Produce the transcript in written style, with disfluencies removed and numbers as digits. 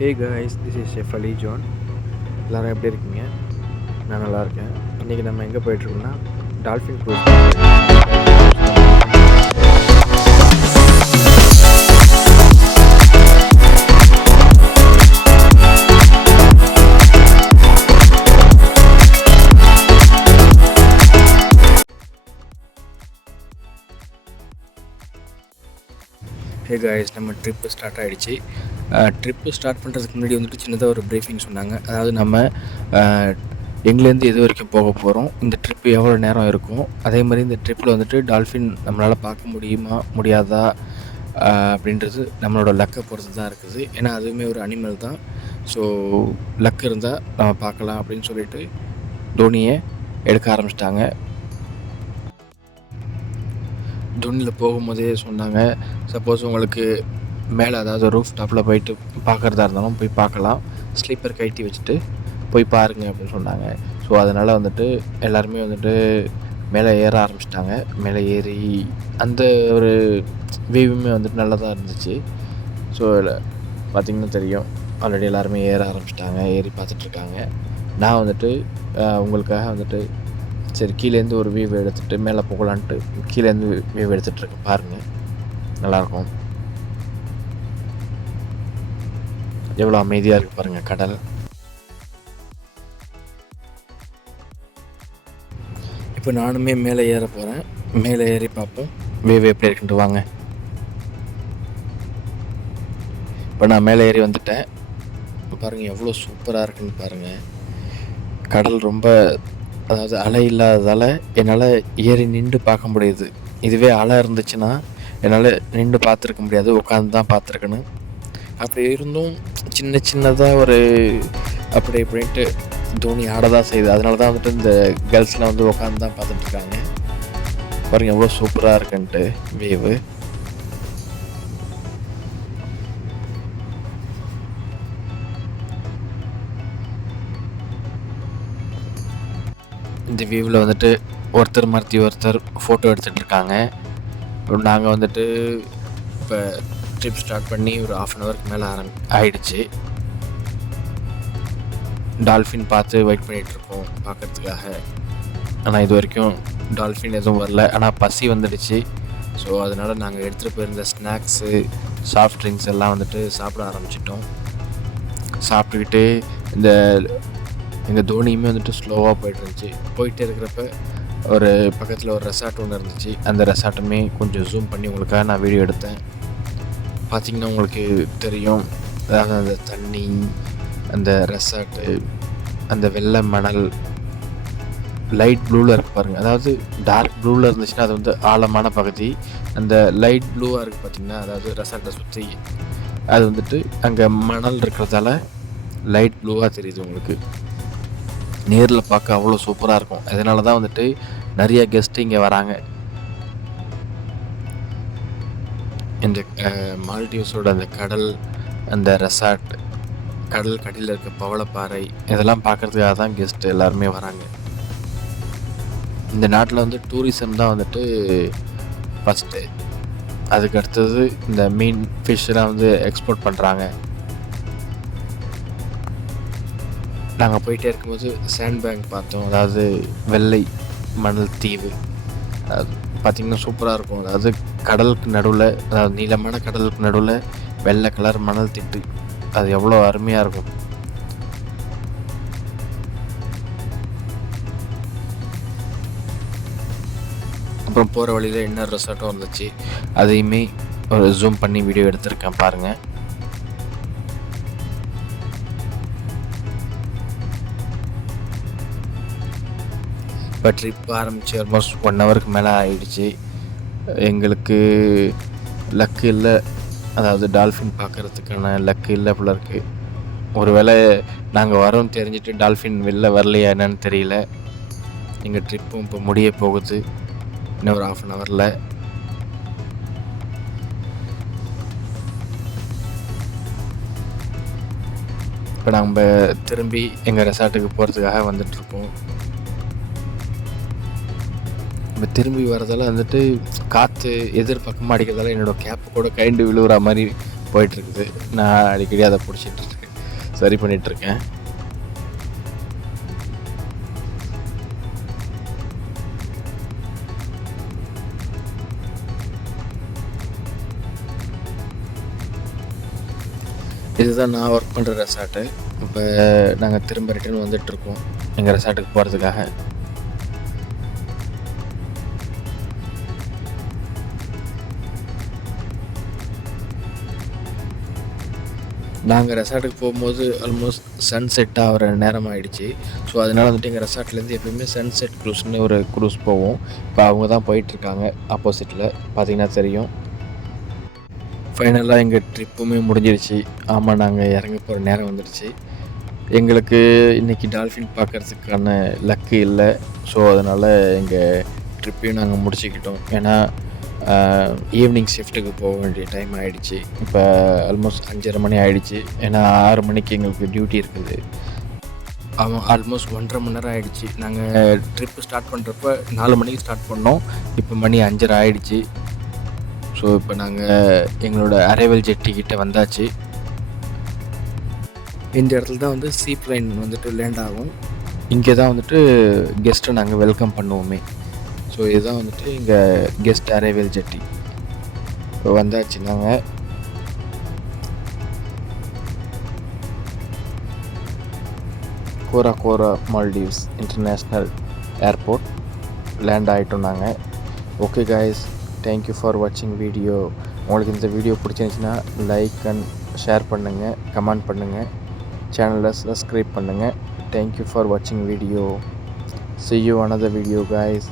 Hey guys, this is chef Ali John. எல்லோரும் எப்படி இருக்கீங்க? நான் நல்லா இருக்கேன். இன்றைக்கி நம்ம எங்கே போயிட்டுருக்கோம்னா டால்ஃபின் க்ரூஸ். ஹே காய்ஸ், நம்ம ட்ரிப்பு ஸ்டார்ட் ஆகிடுச்சு. ட்ரிப்பு ஸ்டார்ட் பண்ணுறதுக்கு முன்னாடி வந்துட்டு சின்னதாக ஒரு ப்ரீஃபிங் சொன்னாங்க. அதாவது நம்ம எங்கேருந்து எது வரைக்கும் போக போகிறோம், இந்த ட்ரிப்பு எவ்வளோ நேரம் இருக்கும், அதே மாதிரி இந்த ட்ரிப்பில் வந்துட்டு டால்ஃபின் நம்மளால் பார்க்க முடியுமா முடியாதா அப்படின்றது நம்மளோட லக்கை பொறுத்து தான் இருக்குது. ஏன்னா அதுவுமே ஒரு அனிமல் தான். ஸோ லக் இருந்தால் நம்ம பார்க்கலாம் அப்படின்னு சொல்லிட்டு தோனியை எடுக்க ஆரம்பிச்சிட்டாங்க. தோனியில் போகும்போதே சொன்னாங்க, சப்போஸ் உங்களுக்கு மேலே அதாவது ரூஃப் டாப்பில் போயிட்டு பார்க்குறதா இருந்தாலும் போய் பார்க்கலாம், ஸ்லீப்பர் கட்டி வச்சுட்டு போய் பாருங்கள் அப்படின்னு சொன்னாங்க. ஸோ அதனால் வந்துட்டு எல்லாருமே வந்துட்டு மேலே ஏற ஆரம்பிச்சிட்டாங்க. மேலே ஏறி அந்த ஒரு வியூவுமே வந்துட்டு நல்லா தான் இருந்துச்சு. ஸோ பார்த்திங்கன்னா தெரியும், ஆல்ரெடி எல்லாருமே ஏற ஆரம்பிச்சிட்டாங்க, ஏறி பார்த்துட்ருக்காங்க. நான் வந்துட்டு உங்களுக்காக வந்துட்டு சரி கீழேருந்து ஒரு வியூ எடுத்துகிட்டு மேலே போகலான்ட்டு கீழேருந்து வியூ எடுத்துகிட்ருக்கேன். பாருங்கள், நல்லாயிருக்கும். எவ்வளோ அமைதியாக இருக்குது பாருங்கள் கடல். இப்போ நானுமே மேலே ஏற போகிறேன். மேலே ஏறி பார்ப்போம் வியூ எப்படி இருக்குன்ட்டு வாங்க. இப்போ நான் மேலே ஏறி வந்துட்டேன். இப்போ பாருங்கள் எவ்வளோ சூப்பராக இருக்குன்னு பாருங்கள். கடல் ரொம்ப, அதாவது அலை இல்லாததால் என்னால் ஏறி நின்று பார்க்க முடியுது. இதுவே அலை இருந்துச்சுன்னா என்னால் நின்று பார்த்துருக்க முடியாது, உட்காந்து தான் பார்த்துருக்கணும். அப்படி இருந்தும் சின்ன சின்னதாக ஒரு அப்படி இப்படின்ட்டு தோனி ஆட தான் செய்யுது. அதனால தான் வந்துட்டு இந்த கேர்ள்ஸ்லாம் வந்து உட்காந்து தான் பார்த்துட்ருக்காங்க. பாருங்கள் எவ்வளோ சூப்பராக இருக்குன்ட்டு வேவு. இந்த வியூவில் வந்துட்டு ஒருத்தர் மாற்றி ஒருத்தர் ஃபோட்டோ எடுத்துகிட்டு இருக்காங்க. நாங்கள் வந்துட்டு இப்போ ட்ரிப் ஸ்டார்ட் பண்ணி ஒரு 1/2 ஹவருக்கு மேலே ஆயிடுச்சு. டால்ஃபின் பார்த்து வெயிட் பண்ணிகிட்ருக்கோம் பார்க்குறதுக்காக. ஆனால் இது வரைக்கும் டால்ஃபின் எதுவும் வரல. ஆனால் பசி வந்துடுச்சு. ஸோ அதனால் நாங்கள் எடுத்துகிட்டு போயிருந்த ஸ்நாக்ஸு, சாஃப்ட் ட்ரிங்க்ஸ் எல்லாம் வந்துட்டு சாப்பிட ஆரம்பிச்சிட்டோம். சாப்பிட்டுக்கிட்டு இந்த எங்கள் தோனியுமே வந்துட்டு ஸ்லோவாக போயிட்டே இருக்கிறப்ப ஒரு பக்கத்தில் ஒரு ரெசார்ட் ஒன்று இருந்துச்சு. அந்த ரெசார்ட்டுமே கொஞ்சம் ஜூம் பண்ணி உங்களுக்காக நான் வீடியோ எடுத்தேன். பார்த்திங்கன்னா உங்களுக்கு தெரியும், அதாவது அந்த தண்ணி, அந்த ரெசார்ட்டு, அந்த வெள்ளை மணல் லைட் ப்ளூவில் இருக்குது பாருங்கள். அதாவது டார்க் ப்ளூவில் இருந்துச்சுன்னா அது வந்து ஆழமான பகுதி. அந்த லைட் ப்ளூவாக இருக்குது பார்த்திங்கன்னா, அதாவது ரெசார்ட்டை சுற்றி அது வந்துட்டு அங்கே மணல் இருக்கிறதால லைட் ப்ளூவாக தெரியுது உங்களுக்கு. நேரில் பார்க்க அவ்வளோ சூப்பராக இருக்கும். அதனால தான் வந்துட்டு நிறைய கெஸ்ட்டு இங்கே வராங்க. இந்த மால்டீவ்ஸோட அந்த கடல், அந்த ரெசார்ட், கடல் கடியில் இருக்க பவளப்பாறை, இதெல்லாம் பார்க்குறதுக்காக தான் கெஸ்ட்டு எல்லாருமே வராங்க. இந்த நாட்டில் வந்து டூரிசம் தான் வந்துட்டு ஃபஸ்ட்டு. அதுக்கு அடுத்தது இந்த மீன், ஃபிஷ்ஷெலாம் வந்து எக்ஸ்போர்ட் பண்ணுறாங்க. நாங்கள் போயிட்டே இருக்கும்போது சாண்ட் பேங்க் பார்த்தோம், அதாவது வெள்ளை மணல் தீவு. அது பார்த்திங்கன்னா சூப்பராக இருக்கும். அதாவது கடலுக்கு நடுவில், அதாவது நீளமான கடலுக்கு நடுவில் வெள்ளை கலர் மணல் திட்டு, அது எவ்வளோ அருமையாக இருக்கும். அப்புறம் போகிற வழியில் இன்னொரு ரெசார்ட்டும் இருந்துச்சு. அதையுமே ஒரு ஜூம் பண்ணி வீடியோ எடுத்திருக்கேன் பாருங்கள். இப்போ ட்ரிப் ஆரம்பித்து ஆல்மோஸ்ட் 1 ஹவருக்கு மேலே ஆகிடுச்சு. எங்களுக்கு லக்கு இல்லை, அதாவது டால்ஃபின் பார்க்குறதுக்கான லக்கு இல்லை போல இருக்குது. ஒரு வேளை நாங்கள் வரோன்னு தெரிஞ்சுட்டு டால்ஃபின் வெளில வரலையா என்னன்னு தெரியல. எங்கள் ட்ரிப்பும் இப்போ முடிய போகுது இன்னும் ஒரு 1/2 ஹவரில். இப்போ நம்ம திரும்பி எங்கள் ரெசார்ட்டுக்கு போகிறதுக்காக வந்துட்ருக்கோம். நம்ம திரும்பி வரதால் வந்துட்டு காற்று எதிர்பக்கமாக அடிக்கிறதால என்னோடய கேப்பு கூட கைண்டு விழுவுற மாதிரி போயிட்டுருக்குது. நான் அடிக்கடி அதை பிடிச்சிட்ருக்கேன். சரி பண்ணிகிட்ருக்கேன். இதுதான் நான் ஒர்க் பண்ணுற ரெசார்ட்டு. இப்போ நாங்கள் திரும்ப ரிட்டர்ன் வந்துட்டுருக்கோம் எங்கள் ரெசார்ட்டுக்கு போகிறதுக்காக. நாங்கள் ரெசார்ட்டுக்கு போகும்போது ஆல்மோஸ்ட் சன்செட் ஆகிற நேரம் ஆகிடுச்சி. ஸோ அதனால் வந்துட்டு எங்கள் ரெசார்ட்லேருந்து எப்போயுமே சன்செட் க்ரூஸ்னு ஒரு க்ரூஸ் போவோம். இப்போ அவங்க தான் போயிட்டுருக்காங்க ஆப்போசிட்டில், பார்த்தீங்கன்னா தெரியும். ஃபைனலாக எங்கள் ட்ரிப்புமே முடிஞ்சிருச்சு. ஆமாம், நாங்கள் இறங்க போகிற நேரம் வந்துடுச்சு. எங்களுக்கு இன்றைக்கி டால்ஃபின் பார்க்குறதுக்கான லக்கு இல்லை. ஸோ அதனால் எங்கள் ட்ரிப்பையும் நாங்கள் முடிச்சுக்கிட்டோம். ஏன்னா ஈவினிங் ஷிஃப்ட்டுக்கு போக வேண்டிய டைம் ஆகிடுச்சு. இப்போ ஆல்மோஸ்ட் 5:30 மணி ஆகிடுச்சு. ஏன்னா 6 மணிக்கு எங்களுக்கு டியூட்டி இருக்குது. ஆமாம், ஆல்மோஸ்ட் 1.5 மணி நேரம் ஆகிடுச்சு. நாங்கள் ட்ரிப்பு ஸ்டார்ட் பண்ணுறப்ப 4 மணிக்கு ஸ்டார்ட் பண்ணோம். இப்போ மணி 5:30 ஆகிடுச்சு. ஸோ இப்போ நாங்கள் எங்களோட அரைவல் ஜெட்டிக்கிட்ட வந்தாச்சு. இந்த இடத்துல தான் வந்து சீ பிளைன் வந்துட்டு லேண்ட் ஆகும். இங்கே தான் வந்துட்டு கெஸ்ட்டை நாங்கள் வெல்கம் பண்ணுவோமே. ஸோ இதுதான் வந்துட்டு இங்கே கெஸ்ட் அரைவல் ஜெட்டி. இப்போ வந்தாச்சு நாங்கள். கோரா கோரா மால்டீவ்ஸ் இன்டர்நேஷ்னல் ஏர்போர்ட் லேண்ட் ஆகிட்டோம் நாங்கள். ஓகே காய்ஸ், தேங்க்யூ ஃபார் வாட்சிங் வீடியோ. உங்களுக்கு இந்த வீடியோ பிடிச்சிருந்துச்சின்னா லைக் அண்ட் ஷேர் பண்ணுங்கள், கமெண்ட் பண்ணுங்கள், சேனலை சப்ஸ்கிரைப் பண்ணுங்கள். தேங்க்யூ ஃபார் வாட்சிங் video. See you another video guys.